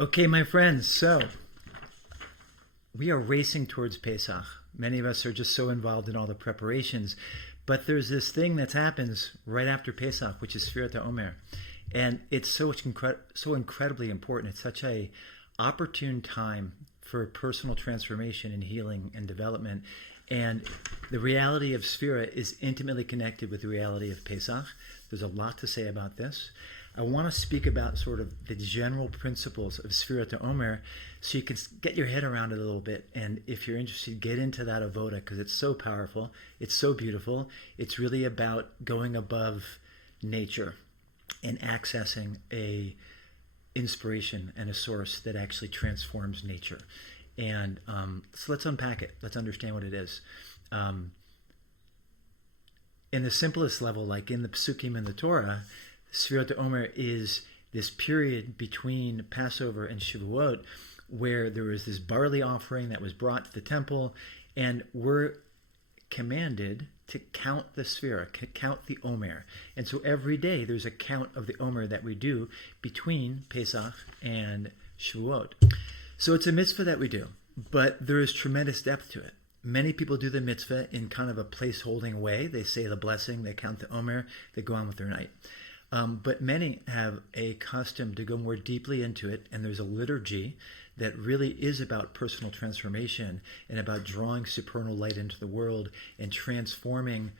Okay, my friends, so we are racing towards Pesach. Many of us are just so involved in all the preparations, but there's this thing that happens right after Pesach, which is Sefirat HaOmer, and it's so incredibly important. It's such a opportune time for personal transformation and healing and development. And the reality of Sefira is intimately connected with the reality of Pesach. There's a lot to say about this. I want to speak about sort of the general principles of Sefirat HaOmer so you can get your head around it a little bit. And if you're interested, get into that avoda because it's so powerful. It's so beautiful. It's really about going above nature and accessing a inspiration and a source that actually transforms nature. And so let's unpack it. Let's understand what it is. In the simplest level, like in the Psukim in the Torah, Sefirat HaOmer is this period between Passover and Shavuot where there was this barley offering that was brought to the temple, and we're commanded to count the Sefira, count the Omer. And so every day there's a count of the Omer that we do between Pesach and Shavuot. So it's a mitzvah that we do, but there is tremendous depth to it. Many people do the mitzvah in kind of a place-holding way. They say the blessing, they count the Omer, they go on with their night. But many have a custom to go more deeply into it, and there's a liturgy that really is about personal transformation and about drawing supernal light into the world and transforming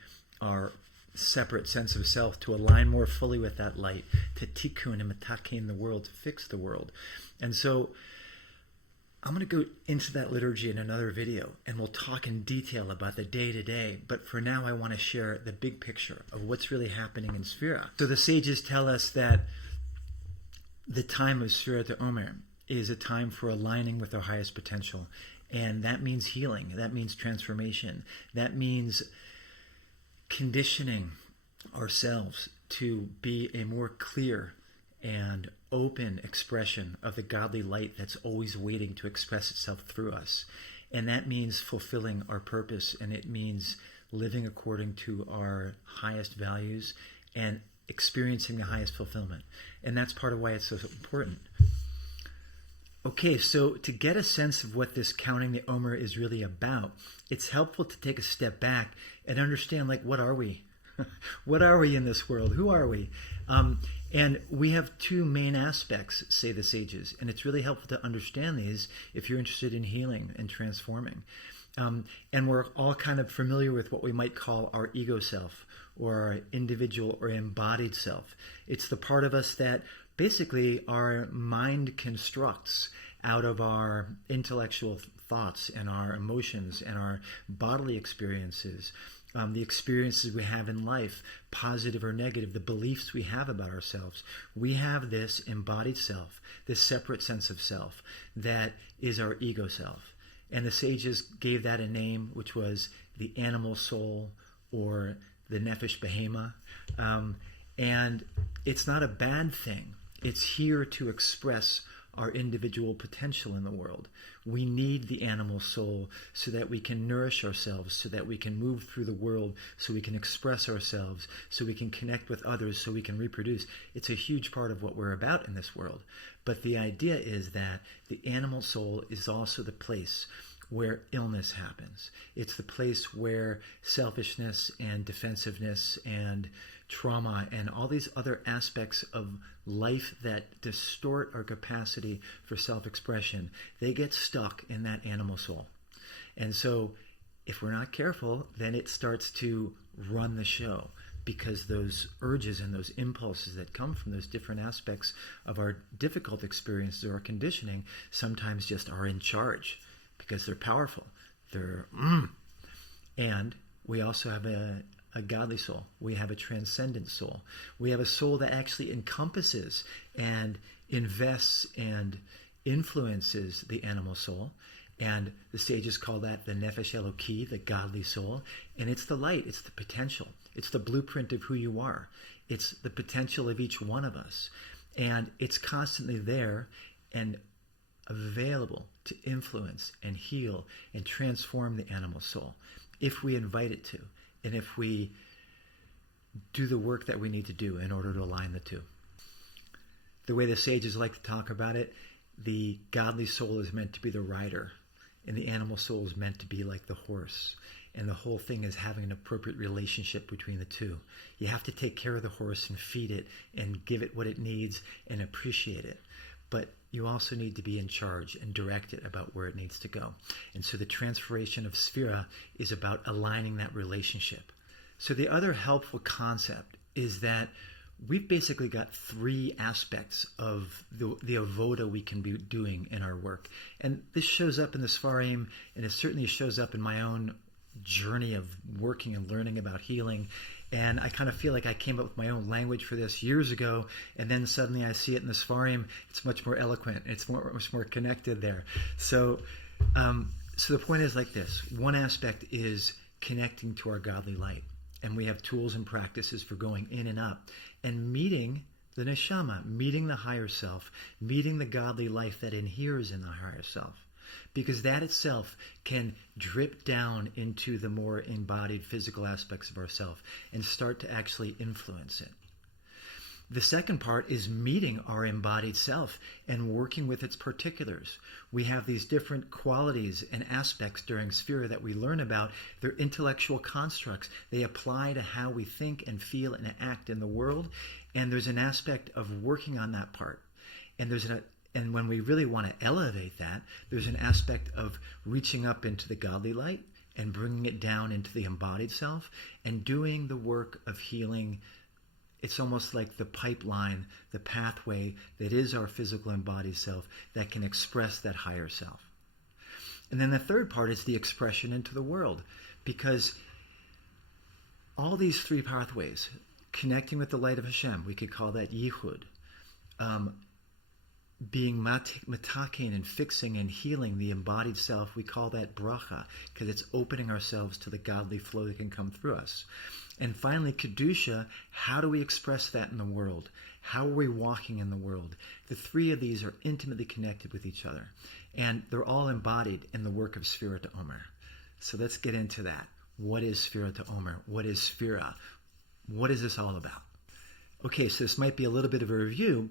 our separate sense of self to align more fully with that light, to tikkun and metakein the world, to fix the world. And so I'm going to go into that liturgy in another video, and we'll talk in detail about the day-to-day. But for now, I want to share the big picture of what's really happening in Sefira. So the sages tell us that the time of Sefirat HaOmer is a time for aligning with our highest potential. And that means healing. That means transformation. That means conditioning ourselves to be a more clear and open expression of the godly light that's always waiting to express itself through us. And that means fulfilling our purpose, and it means living according to our highest values and experiencing the highest fulfillment. And that's part of why it's so important. Okay, so to get a sense of what this counting the Omer is really about, it's helpful to take a step back and understand, like, what are we? What are we in this world? Who are we? And we have two main aspects, say the sages, and it's really helpful to understand these if you're interested in healing and transforming. And we're all kind of familiar with what we might call our ego self or our individual or embodied self. It's the part of us that basically our mind constructs out of our intellectual thoughts and our emotions and our bodily experiences. The experiences we have in life, positive or negative, the beliefs we have about ourselves. We have this embodied self, this separate sense of self that is our ego self. And the sages gave that a name, which was the animal soul or the nefesh behema. And it's not a bad thing. It's here to express our individual potential in the world. We need the animal soul so that we can nourish ourselves, so that we can move through the world, so we can express ourselves, so we can connect with others, so we can reproduce. It's a huge part of what we're about in this world. But the idea is that the animal soul is also the place where illness happens. It's the place where selfishness and defensiveness and trauma and all these other aspects of life that distort our capacity for self-expression, they get stuck in that animal soul. And so if we're not careful, then it starts to run the show, because those urges and those impulses that come from those different aspects of our difficult experiences or our conditioning sometimes just are in charge because they're powerful. And we also have a godly soul. We have a transcendent soul. We have a soul that actually encompasses and invests and influences the animal soul. And the sages call that the nefesh eloki, the godly soul. And it's the light. It's the potential. It's the blueprint of who you are. It's the potential of each one of us. And it's constantly there and available to influence and heal and transform the animal soul if we invite it to, and if we do the work that we need to do in order to align the two. The way the sages like to talk about it the godly soul is meant to be the rider, and the animal soul is meant to be like the horse. And the whole thing is having an appropriate relationship between the two. You have to take care of the horse and feed it and give it what it needs and appreciate it. But you also need to be in charge and direct it about where it needs to go. And so the transformation of Sefira is about aligning that relationship. So the other helpful concept is that we've basically got three aspects of the avoda we can be doing in our work. And this shows up in the Sfarim, and it certainly shows up in my own journey of working and learning about healing. And I kind of feel like I came up with my own language for this years ago, and then suddenly I see it in the Sfarim. It's much more eloquent. It's much more connected there. So the point is like this. One aspect is connecting to our godly light. And we have tools and practices for going in and up and meeting the neshama, meeting the higher self, meeting the godly life that inheres in the higher self. Because that itself can drip down into the more embodied physical aspects of ourself and start to actually influence it. The second part is meeting our embodied self and working with its particulars. We have these different qualities and aspects during Sefira that we learn about. They're intellectual constructs. They apply to how we think and feel and act in the world. And there's an aspect of working on that part. And when we really want to elevate that, there's an aspect of reaching up into the godly light and bringing it down into the embodied self and doing the work of healing. It's almost like the pipeline, the pathway that is our physical embodied self that can express that higher self. And then the third part is the expression into the world, because all these three pathways, connecting with the light of Hashem, we could call that yichud, being matakin and fixing and healing the embodied self, we call that bracha, because it's opening ourselves to the godly flow that can come through us. And finally, Kedusha, how do we express that in the world? How are we walking in the world? The three of these are intimately connected with each other. And they're all embodied in the work of Sefirat HaOmer. So let's get into that. What is Sefirat HaOmer? What is Sefira? What is this all about? Okay, so this might be a little bit of a review,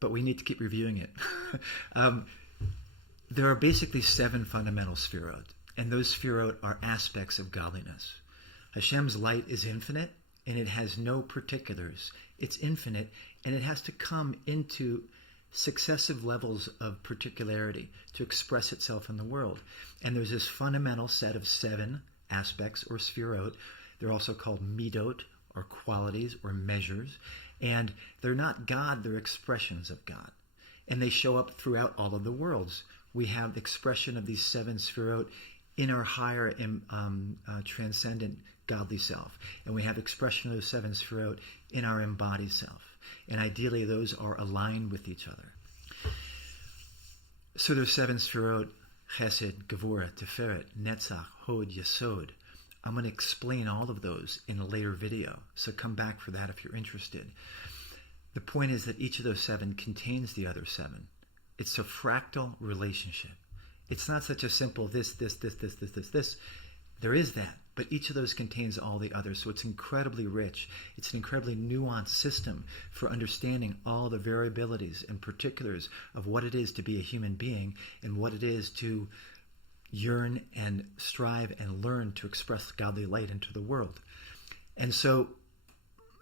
but we need to keep reviewing it. There are basically 7 fundamental Sefirot, and those Sefirot are aspects of godliness. Hashem's light is infinite, and it has no particulars. It's infinite, and it has to come into successive levels of particularity to express itself in the world. And there's this fundamental set of 7 aspects, or Sefirot. They're also called midot, or qualities, or measures. And they're not God, they're expressions of God. And they show up throughout all of the worlds. We have the expression of these 7 Sefirot in our higher transcendent godly self. And we have expression of those 7 Sefirot in our embodied self. And ideally, those are aligned with each other. So there's 7 Sefirot: Chesed, Gevura, Tiferet, Netzach, Hod, Yesod. I'm going to explain all of those in a later video, so come back for that if you're interested. The point is that each of those 7 contains the other 7. It's a fractal relationship. It's not such a simple this. There is that, but each of those contains all the others, so it's incredibly rich. It's an incredibly nuanced system for understanding all the variabilities and particulars of what it is to be a human being and what it is to yearn and strive and learn to express godly light into the world. And so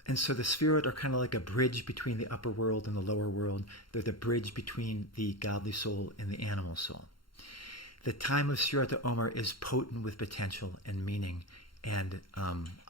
the Sefirot are kind of like a bridge between the upper world and the lower world. They're the bridge between the godly soul and the animal soul. The time of Sefirat HaOmer is potent with potential and meaning and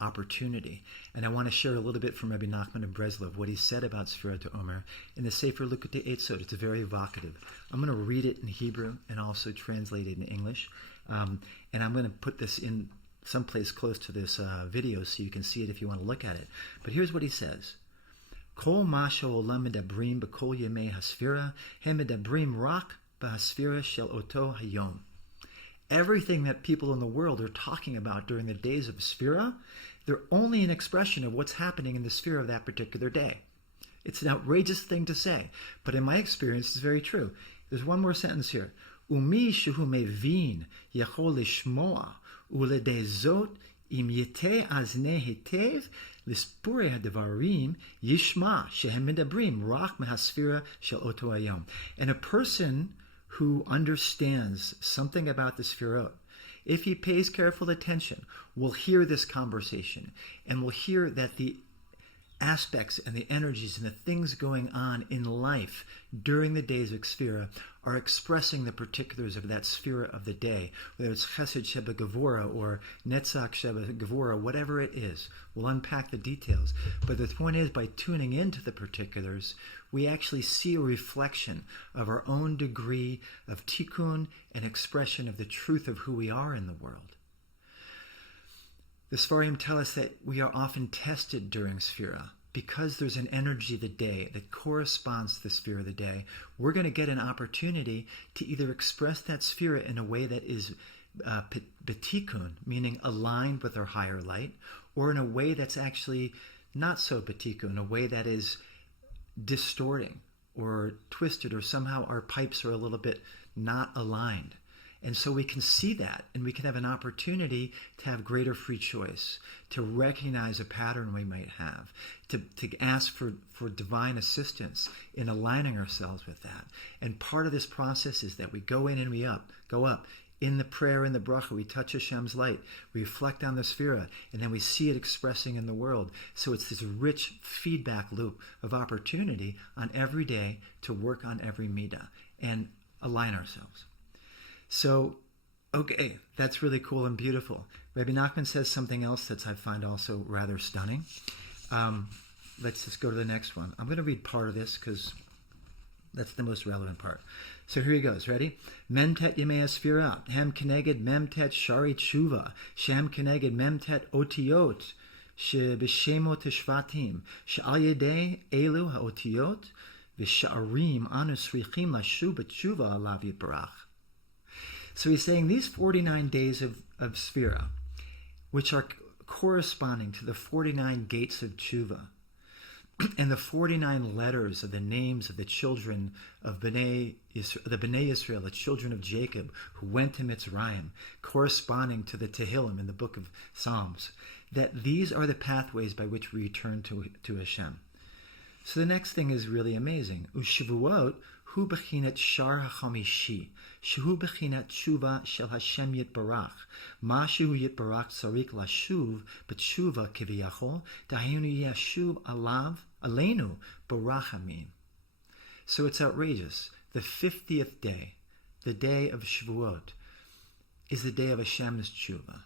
opportunity. And I want to share a little bit from Rabbi Nachman of Breslov, what he said about Sefirat HaOmer in the Sefer Likutei Eitzot. It's very evocative. I'm going to read it in Hebrew and also translate it in English. And I'm going to put this in someplace close to this video so you can see it if you want to look at it. But here's what he says. Kol ma she'olam medabrim b'kol yemei hasfira, hem medabrim rak b'hasfira shel oto hayom. Everything that people in the world are talking about during the days of Sefira, they're only an expression of what's happening in the sphere of that particular day. It's an outrageous thing to say, but in my experience, it's very true. There's one more sentence here. Umi shehu mevin yachol lishmoa uledei zot Im yete azne hitev lispure hadavarim yishma shehem medabrim rach mehasfira shel oto hayom. And a person who understands something about the Sefirot, if he pays careful attention, will hear this conversation and will hear that the aspects and the energies and the things going on in life during the days of Sefira are expressing the particulars of that Sefira of the day, whether it's Chesed Sheba Gevura or Netzach Sheba Gevura, whatever it is. We'll unpack the details. But the point is, by tuning into the particulars, we actually see a reflection of our own degree of tikkun and expression of the truth of who we are in the world. The Sfarim tell us that we are often tested during Sefira. Because there's an energy of the day that corresponds to the Sefira of the day, we're going to get an opportunity to either express that Sefira in a way that is betikun, meaning aligned with our higher light, or in a way that's actually not so betikun, in a way that is distorting or twisted, or somehow our pipes are a little bit not aligned. And so we can see that, and we can have an opportunity to have greater free choice, to recognize a pattern we might have, to ask for divine assistance in aligning ourselves with that. And part of this process is that we go in and we go up. In the prayer, in the bracha, we touch Hashem's light, we reflect on the Sefira, and then we see it expressing in the world. So it's this rich feedback loop of opportunity on every day to work on every midah and align ourselves. So, okay, that's really cool and beautiful. Rabbi Nachman says something else that I find also rather stunning. Let's just go to the next one. I'm going to read part of this because that's the most relevant part. So here he goes. Ready? Memtet Yemei Sefira, Hem Keneged Memtet Shari Tshuva, Shem Keneged Memtet Otiot, Shebeshemot Shvatim, She'al Yedei Elu HaOtiot, V'Sha'arim Anu Srichim Lashu B'Tshuva Alav Yitbarach. So he's saying these 49 days of Sefira, which are corresponding to the 49 gates of Tshuva, and the 49 letters of the names of the children of the Bnei Yisrael, the children of Jacob, who went to Mitzrayim, corresponding to the Tehillim in the book of Psalms, that these are the pathways by which we return to Hashem. So the next thing is really amazing. Ushavuot hu bechinat shar hachamishi, shehu bechinat tshuva shel Hashem yitbarach, ma shehu yitbarach tzarik lashuv b'tshuva kiviyachol, dahinu yashuv aleinu barachamim. So it's outrageous. The 50th day, the day of Shavuot, is the day of Hashem's tshuva.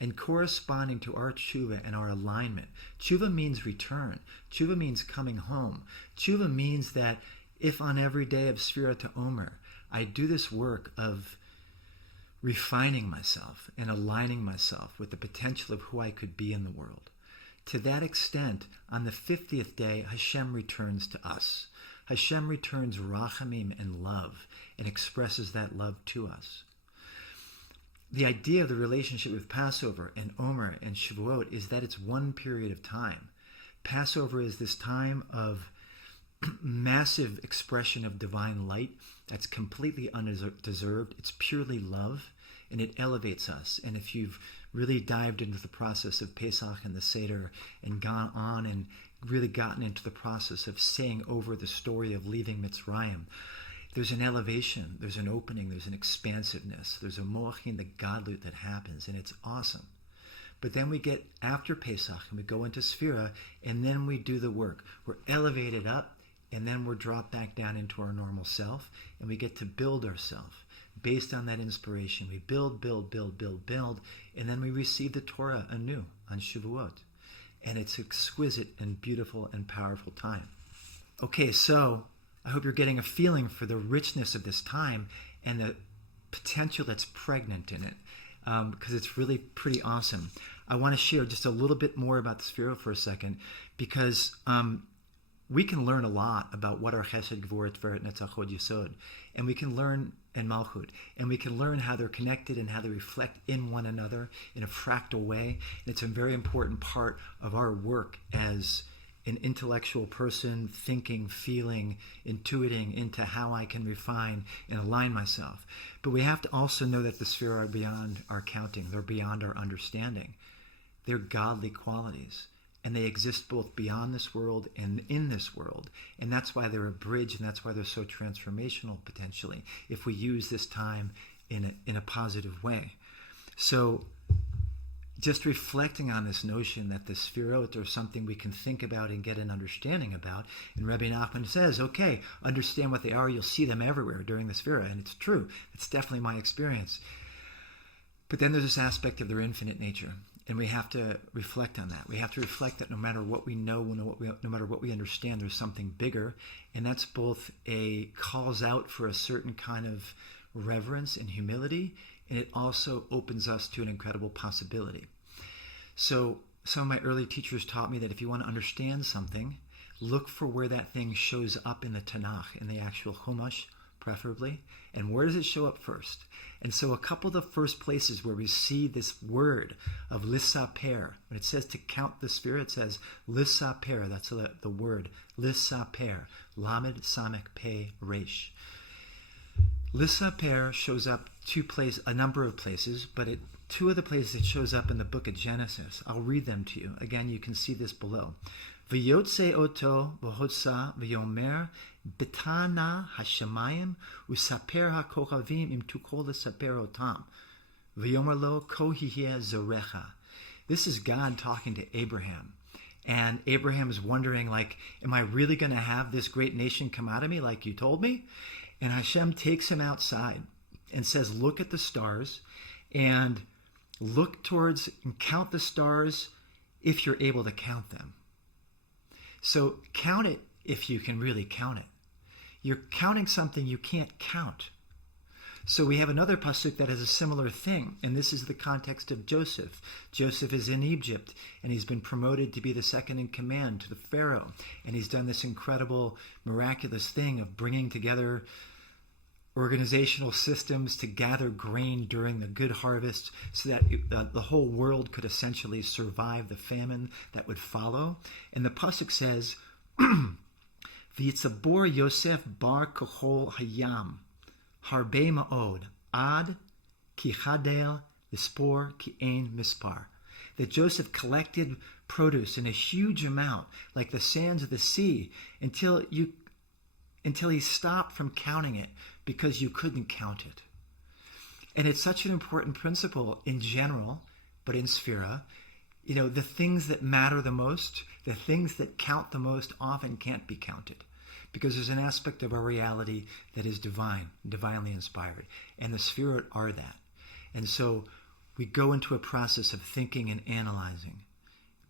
And corresponding to our tshuva and our alignment, tshuva means return. Tshuva means coming home. Tshuva means that if on every day of Sefirat HaOmer, I do this work of refining myself and aligning myself with the potential of who I could be in the world, to that extent, on the 50th day, Hashem returns to us. Hashem returns rachamim and love and expresses that love to us. The idea of the relationship with Passover and Omer and Shavuot is that it's one period of time. Passover is this time of massive expression of divine light that's completely undeserved. It's purely love, and it elevates us. And if you've really dived into the process of Pesach and the Seder and gone on and really gotten into the process of saying over the story of leaving Mitzrayim, there's an elevation, there's an opening, there's an expansiveness, there's a moachin, the godlut that happens, and it's awesome. But then we get after Pesach and we go into Sefira, and then we do the work. We're elevated up, and then we're dropped back down into our normal self, and we get to build ourselves based on that inspiration. We build, and then we receive the Torah anew on Shavuot. And it's exquisite and beautiful and powerful time. Okay, so I hope you're getting a feeling for the richness of this time and the potential that's pregnant in it, because it's really pretty awesome. I want to share just a little bit more about the Sefira for a second, because we can learn a lot about what our Chesed, Gevurah, Tiferet, Netzach, Hod, Yesod, and we can learn in Malchut, and we can learn how they're connected and how they reflect in one another in a fractal way. And it's a very important part of our work as an intellectual person, thinking, feeling, intuiting into how I can refine and align myself. But we have to also know that the Sefira are beyond our counting. They're beyond our understanding. They're godly qualities. And they exist both beyond this world and in this world. And that's why they're a bridge, and that's why they're so transformational, potentially, if we use this time in a positive way. So just reflecting on this notion that the Sefirot are something we can think about and get an understanding about. And Rabbi Nachman says, okay, understand what they are. You'll see them everywhere during the Sefirah. And it's true. It's definitely my experience. But then there's this aspect of their infinite nature. And we have to reflect on that. We have to reflect that no matter what we know, no matter what we understand, there's something bigger. And that's both calls out for a certain kind of reverence and humility, and it also opens us to an incredible possibility. So some of my early teachers taught me that if you want to understand something, look for where that thing shows up in the Tanakh, in the actual Chumash, preferably. And where does it show up first? And so a couple of the first places where we see this word of lissaper, when it says to count the Sefirah, it says lissaper, that's the word, lissaper, lamed samek pe resh. Lissaper shows up a number of places, but two of the places it shows up in the book of Genesis. I'll read them to you. Again, you can see this below. V'yotze oto v'hotza v'yomer betana hashemayim usaper hakochavim im tukol lesaper otam v'yomer lo ko hiheh zorecha. This is God talking to Abraham. And Abraham is wondering, am I really going to have this great nation come out of me like you told me? And Hashem takes him outside and says, look at the stars and look towards and count the stars if you're able to count them. So count it if you can really count it. You're counting something you can't count. So we have another pasuk that has a similar thing, and this is the context of Joseph. Joseph is in Egypt, and he's been promoted to be the second in command to the Pharaoh, and he's done this incredible, miraculous thing of bringing together organizational systems to gather grain during the good harvest so that the whole world could essentially survive the famine that would follow. And the pasuk says, V'yitzabor Yosef bar kochol hayam harbe ma'od ad ki chadel lispor ki ein mispar. That Joseph collected produce in a huge amount, like the sands of the sea, until he stopped from counting it because you couldn't count it. And it's such an important principle in general, but in Sefirah, the things that matter the most, the things that count the most often can't be counted, because there's an aspect of our reality that is divine, divinely inspired. And the Sefirot are that. And so we go into a process of thinking and analyzing.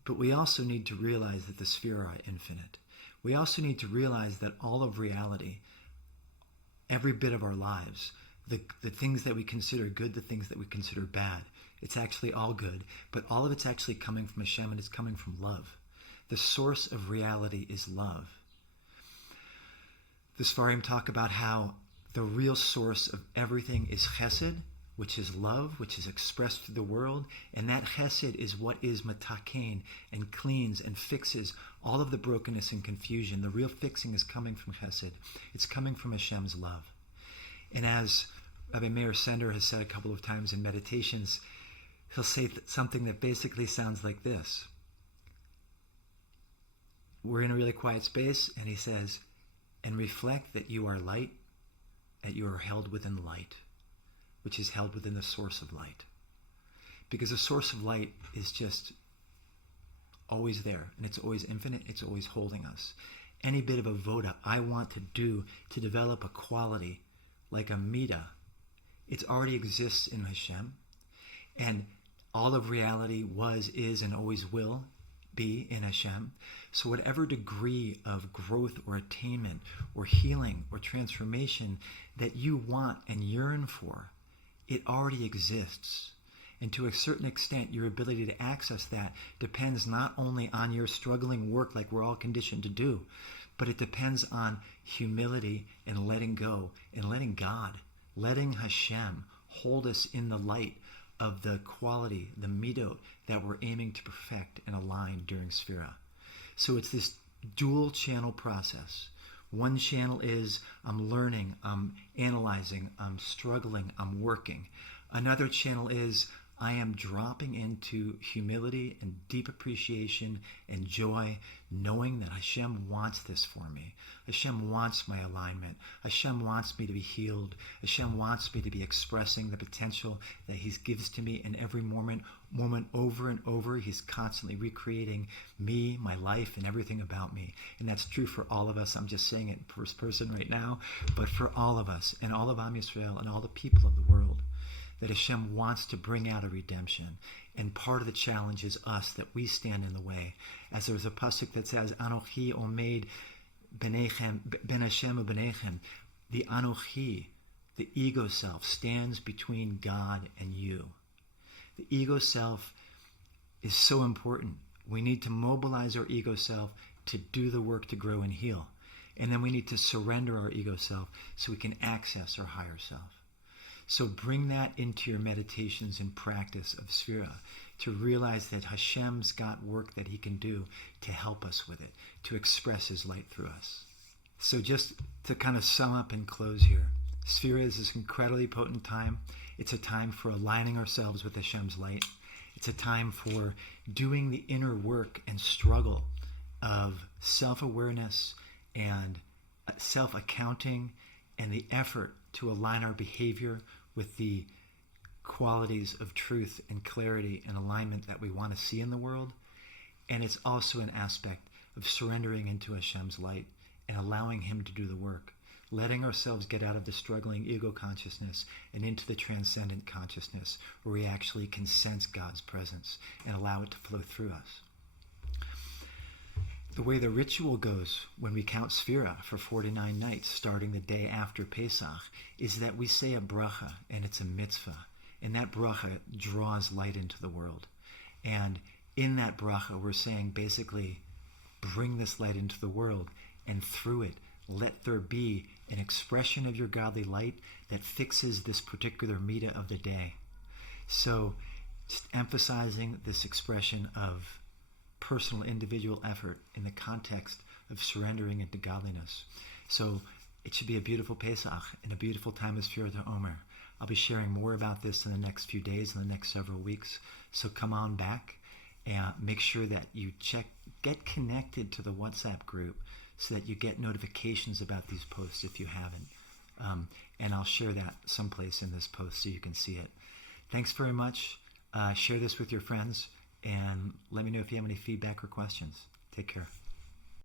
But we also need to realize that the Sefirot are infinite. We also need to realize that all of reality, every bit of our lives, the things that we consider good, the things that we consider bad, it's actually all good, but all of it's actually coming from Hashem, and it's coming from love. The source of reality is love. The Sfarim talk about how the real source of everything is chesed, which is love, which is expressed through the world, and that chesed is what is matakein and cleans and fixes all of the brokenness and confusion. The real fixing is coming from chesed. It's coming from Hashem's love. And as Rabbi Meir Sender has said a couple of times in meditations, he'll say something that basically sounds like this. We're in a really quiet space, and he says, and reflect that you are light, that you are held within light, which is held within the source of light. Because the source of light is just always there, and it's always infinite, it's always holding us. Any bit of a voda I want to do to develop a quality like a midah, it already exists in Hashem, and all of reality was, is, and always will be in Hashem. So whatever degree of growth or attainment or healing or transformation that you want and yearn for, it already exists. And to a certain extent, your ability to access that depends not only on your struggling work like we're all conditioned to do, but it depends on humility and letting go and letting God, letting Hashem hold us in the light of the quality, the midot that we're aiming to perfect and align during Sefirah. So it's this dual channel process. One channel is I'm learning, I'm analyzing, I'm struggling, I'm working. Another channel is I am dropping into humility and deep appreciation and joy, knowing that Hashem wants this for me. Hashem wants my alignment. Hashem wants me to be healed. Hashem wants me to be expressing the potential that He gives to me in every moment over and over. He's constantly recreating me, my life, and everything about me. And that's true for all of us. I'm just saying it in first person right now, but for all of us and all of Am Yisrael and all the people of the world, that Hashem wants to bring out a redemption. And part of the challenge is us, that we stand in the way. As there's a pasuk that says, Anochi omed benechem, ben Hashem ubenechem. The Anochi, the ego self, stands between God and you. The ego self is so important. We need to mobilize our ego self to do the work to grow and heal. And then we need to surrender our ego self so we can access our higher self. So bring that into your meditations and practice of Sefirat, to realize that Hashem's got work that He can do to help us with it, to express His light through us. So just to kind of sum up and close here, Sefirat is this incredibly potent time. It's a time for aligning ourselves with Hashem's light. It's a time for doing the inner work and struggle of self-awareness and self-accounting and the effort to align our behavior with the qualities of truth and clarity and alignment that we want to see in the world. And it's also an aspect of surrendering into Hashem's light and allowing Him to do the work, letting ourselves get out of the struggling ego consciousness and into the transcendent consciousness, where we actually can sense God's presence and allow it to flow through us. The way the ritual goes when we count Sefirat for 49 nights, starting the day after Pesach, is that we say a bracha, and it's a mitzvah. And that bracha draws light into the world. And in that bracha, we're saying basically, bring this light into the world, and through it, let there be an expression of your godly light that fixes this particular midah of the day. So, just emphasizing this expression of personal, individual effort in the context of surrendering into godliness. So it should be a beautiful Pesach and a beautiful time of Sefirat HaOmer. I'll be sharing more about this in the next few days, in the next several weeks. So come on back and make sure that you get connected to the WhatsApp group so that you get notifications about these posts if you haven't. And I'll share that someplace in this post so you can see it. Thanks very much. Share this with your friends. And let me know if you have any feedback or questions. Take care.